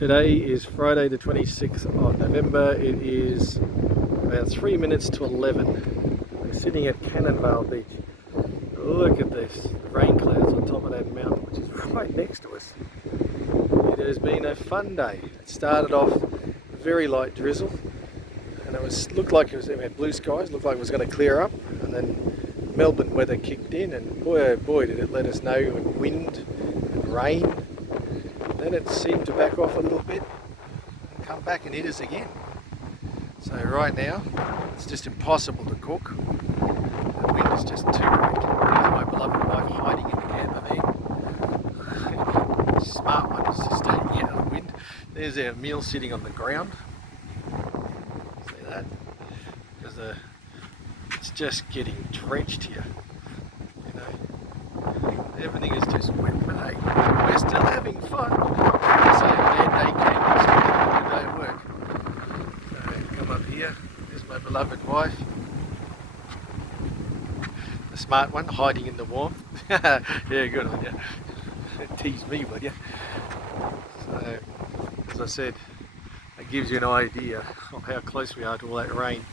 Today is Friday the 26th of November. It is about 3 minutes to 11. We're sitting at Cannonvale Beach. Look at this, rain clouds on top of that mountain, which is right next to us. It has been a fun day. It started off very light drizzle, and looked like we had blue skies, looked like it was going to clear up, and then Melbourne weather kicked in, and boy oh boy did it let us know, and wind and rain. Then it seemed to back off a little bit and come back and hit us again. So right now it's just impossible to cook. The wind is just too great. There's my beloved wife hiding in the camper van. Smart one is just staying out of the wind. There's our meal sitting on the ground. See that? Because it's just getting drenched here. You know, everything is just wet, but hey, we're still having fun. So a bad day came, we're still having a good day at work. So come up here, there's my beloved wife. The smart one, hiding in the warmth. Yeah, good on you. Tease me, would you? So, as I said, it gives you an idea of how close we are to all that rain.